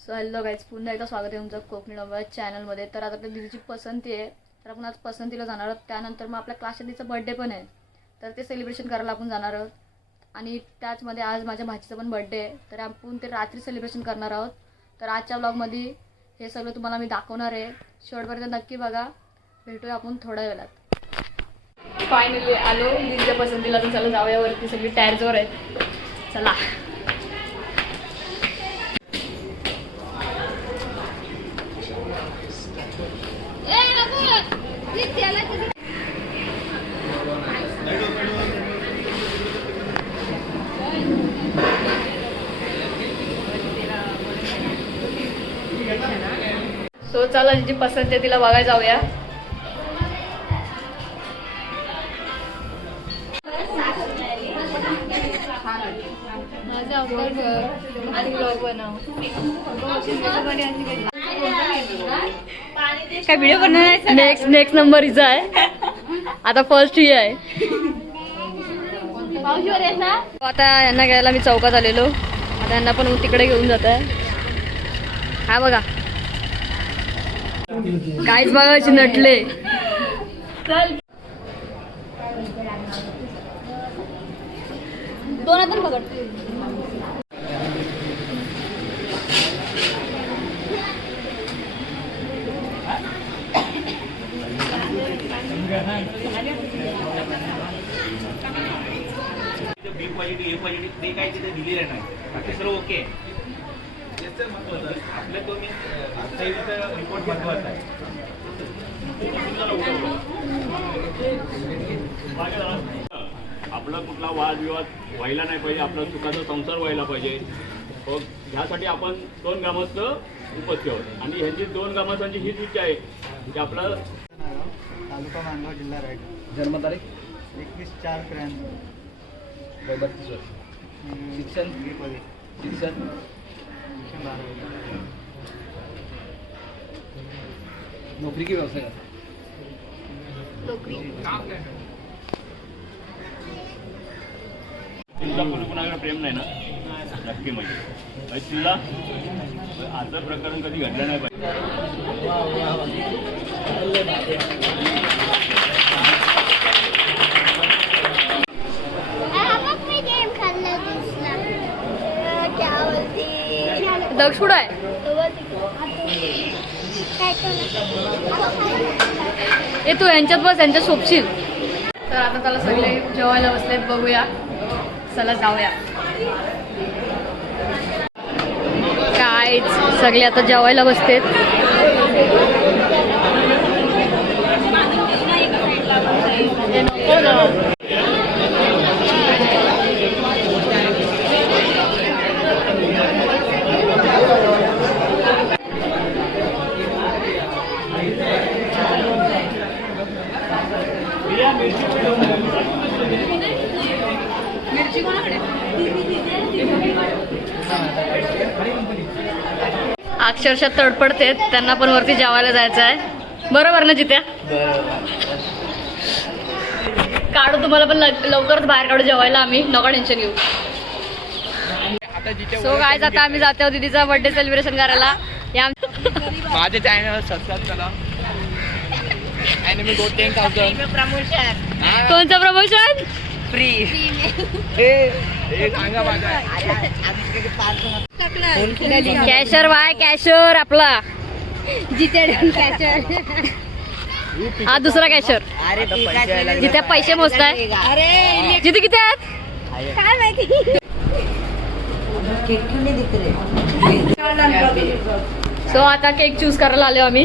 So hello guys पुन्हा एकदा स्वागत आहे तुमचं कोकणी नंबर चॅनलमध्ये तर आता आपल्या दिदीची पसंती आहे. तर आपण आज पसंतीला जाणार आहोत. त्यानंतर मग आपल्या क्लासच्या दिदीचा बड्डे पण आहे. तर ते सेलिब्रेशन करायला आपण जाणार आहोत. आणि त्याचमध्ये आज माझ्या भाचीचा पण बड्डे आहे. तर आपण ते रात्री सेलिब्रेशन करणार आहोत. तर आजच्या ब्लॉगमध्ये हे सगळं तुम्हाला मी दाखवणार आहे. शेवटपर्यंत नक्की बघा. भेटूया आपण थोड्या वेळात. फायनली आलो. दिदीच्या पसंतीला तर चला जाऊया. वरती सगळी टायर्सवर आहेत. चला. म्हणजे सो चला जी पसंत आहे तिला बघायला जाऊया. काय व्हिडिओ बनवायचा? नेक्स्ट नेक्स्ट नंबर हिचा आहे. आता फर्स्ट ही आहे. आता यांना घ्यायला मी चौकात आलेलो. आता यांना पण तिकडे घेऊन जात आहे. हा बघा. काहीच बघा अशी नटले. दोन हातात पकड. पॉझिटिव्ह ए पॉझिटिव्ह ते काही तिथे दिलेलं नाही. बाकी सर्व ओके आपल्या रिपोर्ट महत्त्वाचा आहे. आपला कुठला वादविवाद व्हायला नाही पाहिजे आपला सुखाचा संसार व्हायला पाहिजे. हो ह्यासाठी आपण दोन ग्रामस्थ उपस्थित आहोत. आणि ह्यांची दोन ग्रामस्थांची हीच इच्छा आहे की आपला तालुका मानगाव जिल्हा रायगड. जन्मतारीख एकवीस चार त्र्याण्णव. बत्तीस वर्ष. शिक्षण? शिक्षण? नोकरी की व्यवसाय तुला कोणी कोणाकडे प्रेम नाही ना? नक्की म्हणजे म्हणजे तुला असं प्रकरण कधी घडलं नाही पाहिजे मी गेम खाल्ला दुसरा क्या बोलती दक्ष कुठं आहे? ए तू यांच्यात बस यांच्यात सोपशील तर आता त्याला सगळे जेवायला बसलेत बघूया. चला जाऊया. कायच सगळे आता जेवायला बसतेत अक्षरशः तडपडतेत त्यांना पण वरती जेवायला जायचं आहे. बरोबर ना जित्या? काढू तुम्हाला पण लव- लवकरच बाहेर काढू जेवायला आम्ही. नका टेन्शन घेऊ. सो काय आता आम्ही जातो दीदीचा बर्थडे सेलिब्रेशन करायला. या माझ्या चॅनल सबस्क्राईब करा. कोणतं प्रमोशन फ्री हे सांगा माझा कॅशर वाय कॅशर आपला. जिथे कॅचर हा दुसरा कॅशर. जिथे पैसे मोजताय. अरे जिथे किती आहेत? काय माहिती? सो आता केक चूज करायला आलो आम्ही.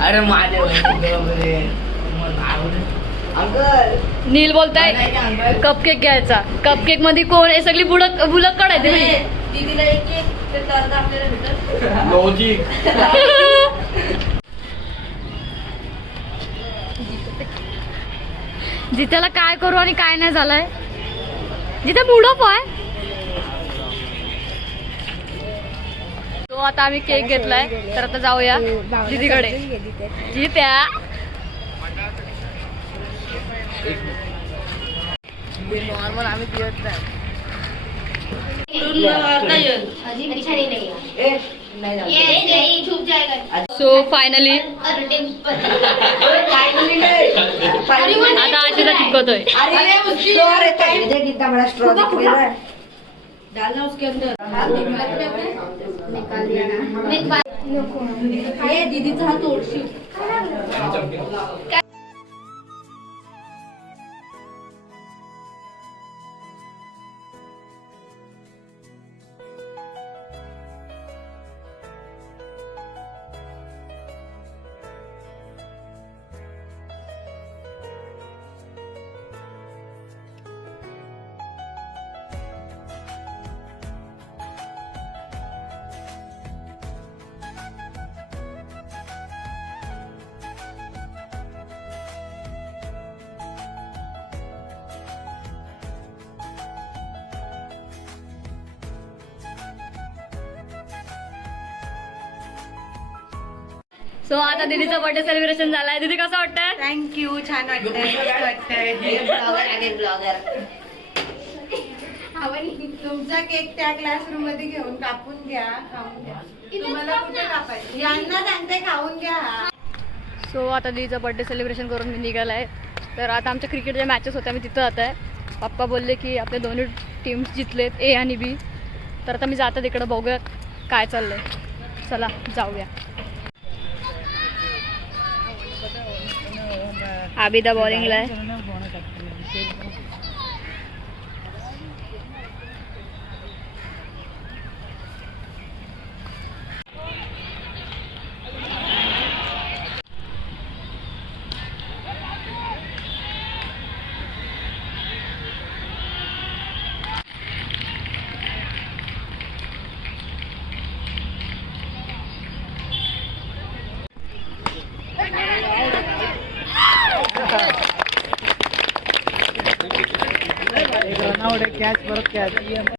अरे माझ्या नील बोलताय कप केक घ्यायचा. कप केकमध्ये कोण? हे सगळी बुडक बुलक काढायची जित्याला काय करू आणि काय नाही झालंय? जिथे बुडप आहे तो आता आम्ही केक घेतलाय. तर आता जाऊया दीदीकडे. जित्या. नॉर्मल आम्ही पियत नाही अच्छा नहीं लगेगा ये नहीं छुप जाएगा सो फायनली आता आजीला चिपकवतोय सो आता दीदीचा बर्थडे सेलिब्रेशन झालाय. दीदी कसं वाटतंय? थँक्यू छान वाटतंय. तुमचा केक त्या क्लासरूममध्ये घेऊन कापून घ्या खाऊन घ्या. तुम्हाला कुठे कापायचं? यांना सांगते खाऊन घ्या. सो आता दीदीचा बर्थडे सेलिब्रेशन करून मी निघालाय. तर आता आमच्या क्रिकेटच्या मॅचेस होत्या मी तिथं जात आहे पप्पा बोलले की आपले दोन्ही टीम्स जितलेत ए आणि बी तर आता मी जातं तिकडं बघूयात काय चाललंय. चला जाऊया. आबिदा बॉलिंगला आहे एक रनआउट एक कॅच परत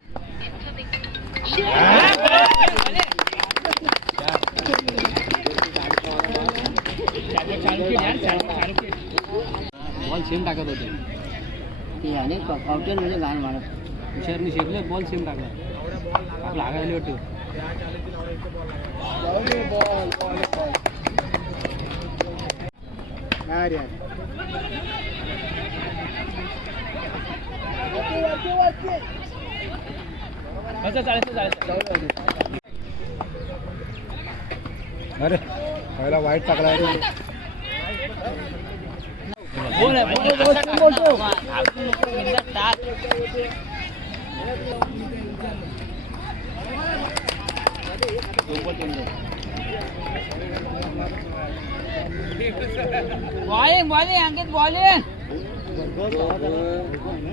कॅच बॉल सेम टाकत होते ते आणि काउंटर म्हणजे घाण मारत हुशारनी शिकले बॉल सेम टाकला आपला हागायला वाटतो अरे अरे पहिला वाईट टाकला बॉलिंग बॉलिंग अंकित बॉलिंग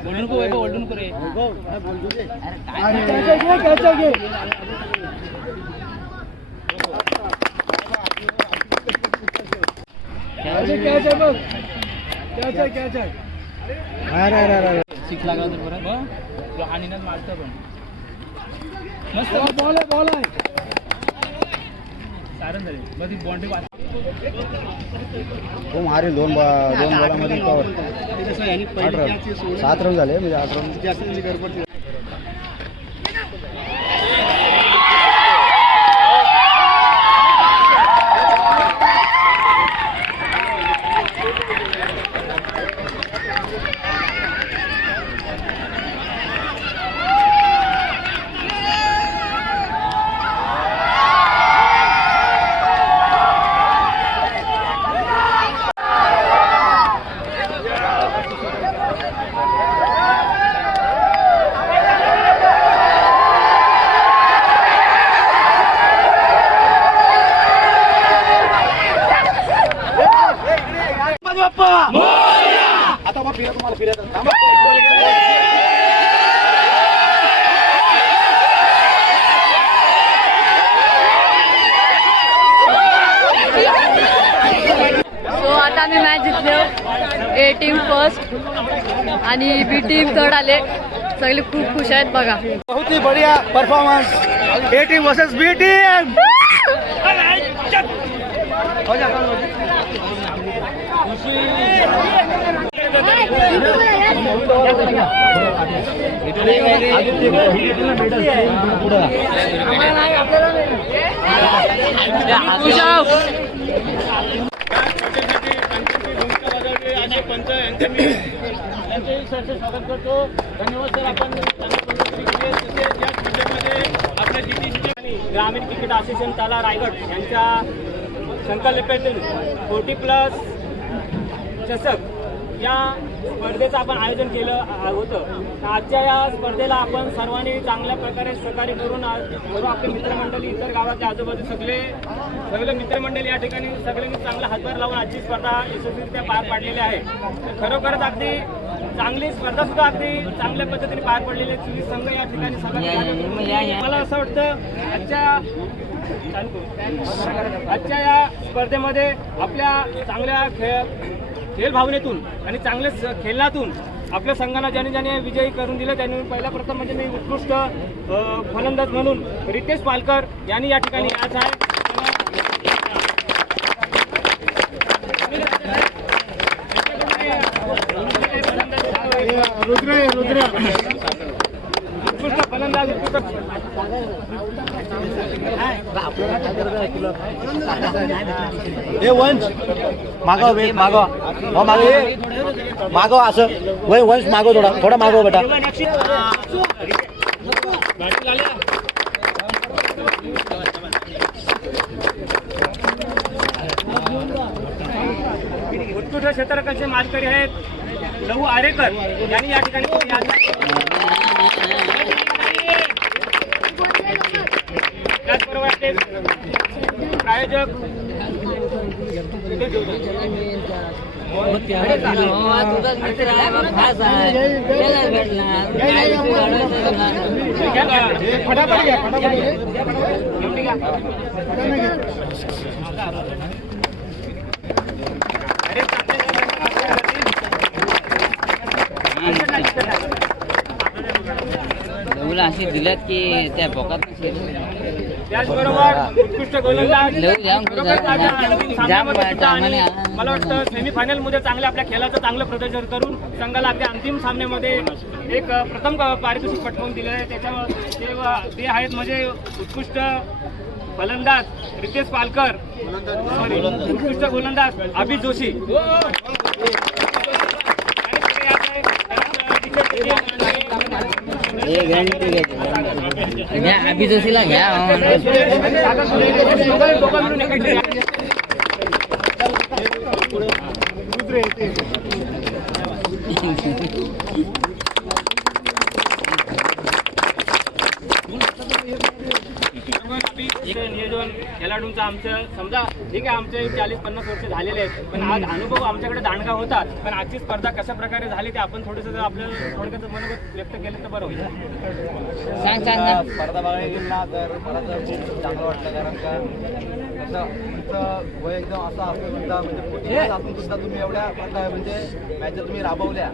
बोलून को बोलून को रे अरे अरे अरे. सिक्स लागला तर बरं आणि मारतो पण मस्त. बॉल आहे बॉल आहे. ती तो मारे दोन बॉ- दोन बॉलामध्ये रन सात रन झाले म्हणजे आठ रन सो आता आम्ही मॅच जिंकलो. ए टीम फर्स्ट आणि बी टीम थर्ड आले. सगळे खूप खुश आहेत बघा. बहुत ही बढ़िया performance A team versus B team. पंच यांचे मी सरचे स्वागत करतो. धन्यवाद सर आपण तसेच या स्पर्धेमध्ये आपल्या आणि ग्रामीण क्रिकेट असोसिएशन ताला रायगड यांच्या संकल्पेतून फोर्टी प्लस चषक या स्पर्धेचं आपण आयोजन केलं होतं. आजच्या या स्पर्धेला आपण सर्वांनी चांगल्या प्रकारे सहकार्य करून सर्व आपले मित्रमंडळी इतर गावातले आजूबाजू सगळे सगळे मित्रमंडळी या ठिकाणी सगळ्यांनी चांगला हातभार लावून आजची स्पर्धा यशस्वीरित्या पार पाडलेली आहे. तर खरोखरच अगदी चांगली स्पर्धा सुद्धा अगदी चांगल्या पद्धतीने पार पडलेली आहे. संघ या ठिकाणी सगळ्या मला असं वाटतं आजच्या. आजच्या या स्पर्धेमध्ये आपल्या चांगल्या खेळ खेळ भावनेतून आणि चांगल्या खेळण्यातून खेळातून आपल्या संघाला ज्याने ज्याने विजयी करून दिलं त्याने पहिला प्रथम म्हणजे मी उत्कृष्ट फलंदाज म्हणून रितेश पालकर यांनी या ठिकाणी आज आहे उत्कृष्ट फलंदाज उत्कृष्ट हे वंश. मागव वेग मागव. हो मागे ये. मागव असं. वय वंश मागव थोडा थोडा मागव बेटा. उत्कृष्ट क्षेत्ररक्षणाचे मालकरी आहेत. लहू आरेकर यांनी या ठिकाणी त्याचबरोबर ते प्रायोजक फटाफट घ्या फटाफट मुलं अशी दिल्यात की त्या भोकात त्याचबरोबर उत्कृष्ट गोलंदाज मला वाटतं सेमीफायनलमध्ये चांगल्या आपल्या खेळाचं चांगलं प्रदर्शन करून संघाला अगदी अंतिम सामन्यामध्ये एक प्रथम पारितोषिक पटवून दिलं आहे. त्याच्यावर ते आहेत म्हणजे उत्कृष्ट फलंदाज रितेश पालकर. सॉरी उत्कृष्ट गोलंदाज अभित जोशी. आणि सगळे आपले, त्यानंतर तिथे- घ्या इथे नियोजन खेळाडूंचं आमचं. समजा ठीक आहे आमचे चाळीस पन्नास वर्ष झालेले आहेत पण आज अनुभव आमच्याकडे दांडगा होता पण आजची स्पर्धा कशा प्रकारे झाली ते आपण थोडंसं आपल्याला थोडक्यात मनोगत व्यक्त केलं तर बरं होईल. सांग स्पर्धा बघायला गेली ना तर मला तर खूप चांगलं वाटलं कारण का असं तुमचं वय एकदम असं असून सुद्धा म्हणजे असून सुद्धा तुम्ही एवढ्या म्हणजे मॅचेस तुम्ही राबवल्या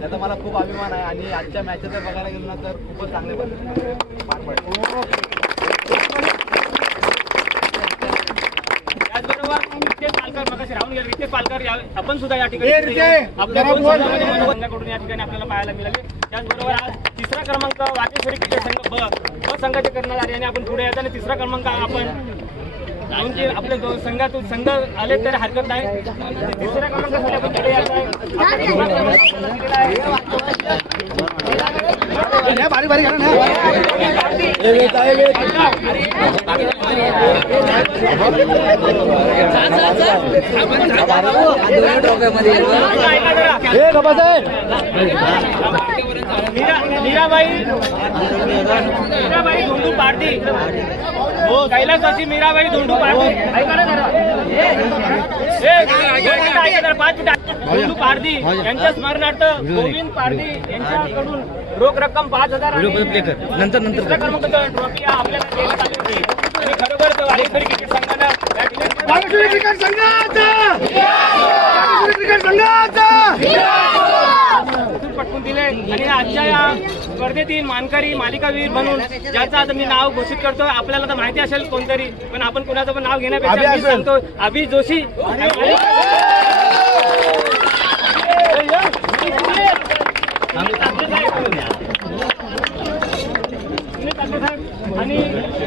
त्याचा मला खूप अभिमान आहे. आणि आजच्या मॅचेस जर बघायला गेलो ना तर खूपच चांगले पद्धतीने पार पडले त्याचबरोबर रितेश पालकर मगाशी राहून गेले रितेश पालकर या- आपण सुद्धा या ठिकाणी आपल्या दोन संघामध्ये मनोरंजनाकडून या ठिकाणी आपल्याला पाहायला मिळाले. त्याचबरोबर आज तिसरा क्रमांक वाकेश्वरी क्रिकेट संघ ब ब संघाचे कर्णधार यांनी आपण पुढे येताना तिसरा क्रमांक आपण राहून जे आपले दोन संघातून संघ आले तर हरकत नाही. तिसऱ्या क्रमांकासाठी आपण पुढे येत आहे. आपण तिसरा क्रमांक आहे. हो, ऐका जरा. हे मीराबाई. मीराबाई धोंडू पारधी कैलासाची मीराबाई धोंडू पाच धोंडू यांच्या स्मरणार्थ गोविंद पारदी यांच्याकडून रोख रक्कम पाच हजार नंतर नंतर क्रमांकाचा ट्रॉफी आपल्याला देण्यात आली होती आणि खरोखर क्रिकेट संघानं या ठिकाणी पटकून दिले आणि आजच्या या स्पर्धेतील मानकरी मालिकावीर म्हणून ज्याचं आता मी नाव घोषित करतो आपल्याला तर माहिती असेल कोणतरी पण आपण कोणाचं पण नाव घेण्यापेक्षा मी सांगतो अभि जोशी. आणि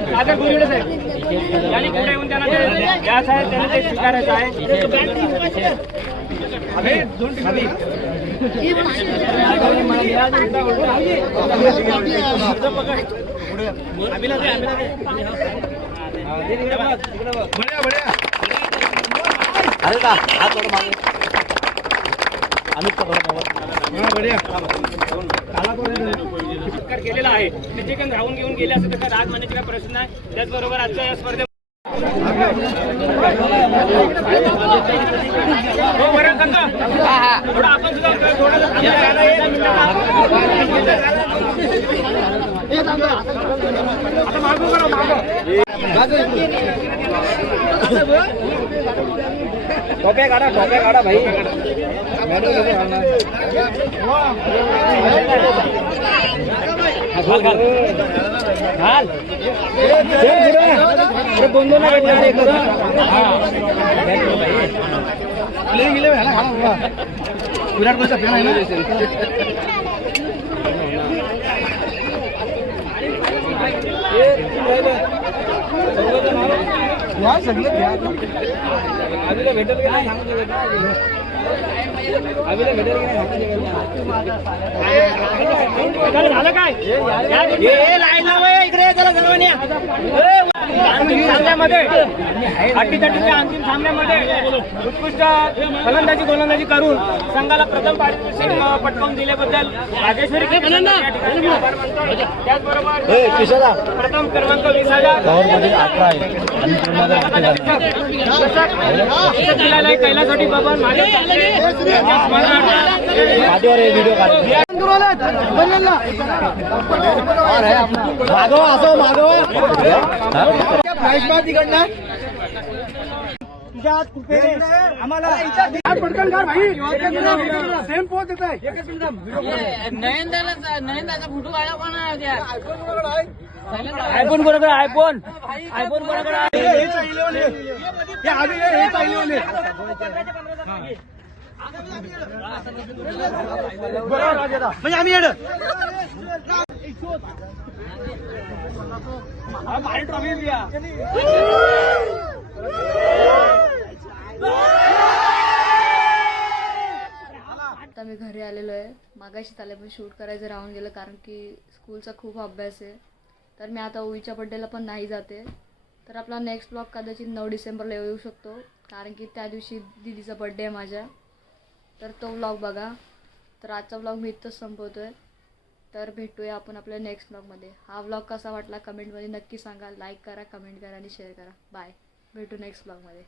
सागर गुरुडे साहेब यांनी पुढे येऊन त्यांना ते गॅस आहे त्यांना ते स्वीकारायचं आहे. अरे का हात थोडं मागे. सत्कार केलेला आहे. ते जे काही राहून घेऊन गेले असेल तर काय राज मानायचे प्रश्न नाही. त्याचबरोबर आजच्या या स्पर्धे हो, आपण सुद्धा थोडं आता मागं करा, मागं. टोपे काढा टोपे काढा भाई घाल घाल घाल दोन दोन विराट कोहलीचा फॅन आहे ना या सगळे घ्या आम्ही भेटेल की नाही सांगू शकत नाही. आम्ही भेटेल की नाही सांगू शकत नाही. झालं काय इकडे चला सर्वांनी अंतिम सामन्यामध्ये अटीतटीच्या अंतिम सामन्यामध्ये उत्कृष्ट फलंदाजी गोलंदाजी करून संघाला प्रथम पारितोषिक पटकावून दिल्याबद्दल राजेश्वरी केसरी या ठिकाणी आभार मानतो. त्याचबरोबर वीस हजार बक्षीस दिलेलं आहे पा तिकडनं आयफोन कोणाकडे आयफोन आयफोन कोणाकडे म्हणजे आम्ही येड आता मी घरी आलेलो आहे. मागाशीच आले पण शूट करायचं राहून गेलं कारण की स्कूलचा खूप अभ्यास आहे. तर मी आता ओवीच्या बड्डेला पण नाही जाते. तर आपला नेक्स्ट ब्लॉग कदाचित नऊ डिसेंबरला येऊ शकतो. कारण की त्या दिवशी दिदीचा बड्डे आहे माझ्या. तर तो ब्लॉग बघा. तर आजचा ब्लॉग मी इथंच संपवतो आहे तर भेटूया आपण आपल्या नेक्स्ट व्लॉगमध्ये हा व्लॉग कसा वाटला कमेंटमध्ये नक्की सांगा. लाईक करा कमेंट करा आणि शेअर करा. बाय भेटू नेक्स्ट ब्लॉगमध्ये